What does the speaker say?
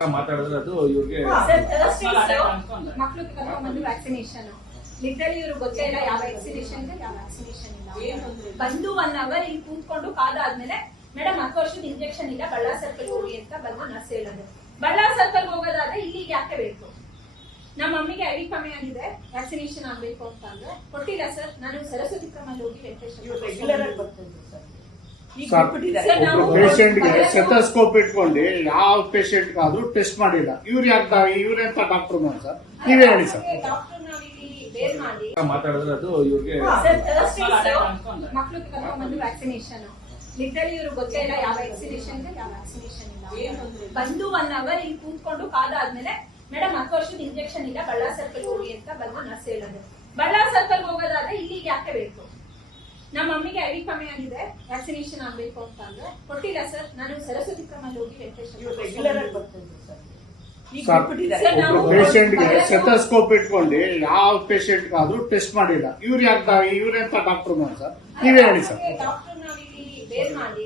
ಮಾತಾಡಿದ್ರೆ ಅದು ಇವ್ರಿಗೆ ಮಕ್ಳಿಗೆ ಕರ್ಕೊಂಡ್ಬಂದು ವ್ಯಾಕ್ಸಿನೇಷನ್ ಲಿಟ್ರಲಿ ಇವ್ರಿಗೆ ಗೊತ್ತೇ ಇಲ್ಲ ಯಾವ ವ್ಯಾಕ್ಸಿನೇಷನ್ ಇದೆ ಯಾವ ವ್ಯಾಕ್ಸಿನೇಷನ್ ಇಲ್ಲ. ಬಂದು 1 hour ಇಲ್ಲಿ ಕೂತ್ಕೊಂಡು ಕಾದಾದ್ಮೇಲೆ ಮೇಡಮ್ 10 ವರ್ಷದ ಇಂಜೆಕ್ಷನ್ ಇಲ್ಲ ಬಳ್ಳಾರಿ ಸರ್ಕಲ್ ಹೋಗಿ ಅಂತ ಬಂದು ನರ್ಸ್ ಹೇಳೋದು. ಬಳ್ಳಾರಿ ಸರ್ಕಲ್ ಹೋಗೋದಾದ್ರೆ ಇಲ್ಲಿಗೆ ಯಾಕೆ ಬೇಕು? ನಮ್ಮ ಮಮ್ಮಿಗೆ ಐಡಿ ಕಮ್ಮಿ ಆಗಿದೆ ವ್ಯಾಕ್ಸಿನೇಷನ್ ಆಗ್ಬೇಕು ಅಂತ ಅಂದ್ರೆ ಕೊಟ್ಟಿಲ್ಲ ಸರ್. ನಾನು ಸರಸ್ವತಿ ಕ್ರಮಲ್ಲಿ ಹೋಗಿ ಪೇಷಂಟ್ಗೆ ಸ್ಟೆಥೋಸ್ಕೋಪ್ ಇಟ್ಕೊಂಡು ಯಾವ ಪೇಷಂಟ್ ಆದ್ರೂ ಟೆಸ್ಟ್ ಮಾಡಿಲ್ಲ. ಇವ್ರು ಯಾಕೆ ಇವ್ರೆಂತ ಡಾಕ್ಟರ್ ಸರ್? ನೀವೇ ಹೇಳಿ ಸರ್. ಮಾತಾಡಿದ್ರೆ ಅದು ಇವ್ರಿಗೆ ಮಕ್ಳಿಗೆ ಕರ್ಕೊಂಡ್ಬಂದು ವ್ಯಾಕ್ಸಿನೇಷನ್ ಲಿಟ್ರಲಿ ಇವ್ರಿಗೆ ಗೊತ್ತೇ ಇಲ್ಲ ಯಾವ ವ್ಯಾಕ್ಸಿನೇಷನ್ ಇದೆ ಯಾವ ವ್ಯಾಕ್ಸಿನೇಷನ್ ಇಲ್ಲ. ಬಂದು 1 hour ಇಲ್ಲಿ ಕೂತ್ಕೊಂಡು ಕಾದಾದ್ಮೇಲೆ ಮೇಡಮ್ 10 ವರ್ಷದ ಇಂಜೆಕ್ಷನ್ ಇಲ್ಲ ಬಳ್ಳಾರಿ ಸರ್ಕಲ್ ಹೋಗಿ ಅಂತ ಬಂದು ನರ್ಸ್ ಹೇಳೋದು. ಬಳ್ಳಾರಿ ಸರ್ಕಲ್ ಹೋಗೋದಾದ್ರೆ ಇಲ್ಲಿಗೆ ಯಾಕೆ ಬೇಕು? ನಮ್ಮ ಮಮ್ಮಿಗೆ ಐಡಿ ಕಮ್ಮಿ ಆಗಿದೆ ವ್ಯಾಕ್ಸಿನೇಷನ್ ಆಗ್ಬೇಕು ಅಂತ ಅಂದ್ರೆ ಕೊಟ್ಟಿಲ್ಲ ಸರ್. ನಾನು ಸರಸ್ವತಿ ಕ್ರಮಲ್ಲಿ ಹೋಗಿ ಪೇಷಂಟ್ಗೆ ಸ್ಟೆಥೋಸ್ಕೋಪ್ ಇಟ್ಕೊಂಡು ಯಾವ ಪೇಷಂಟ್ ಆದ್ರೂ ಟೆಸ್ಟ್ ಮಾಡಿಲ್ಲ. ಇವ್ರು ಯಾಕೆ ಇವ್ರೆಂತ ಡಾಕ್ಟರ್ ಸರ್? ನೀವೇ ಹೇಳಿ ಸರ್. ಡಾಕ್ಟರ್ ನಾವಿಲ್ಲಿ ಬೇರ್ ಮಾಡಿ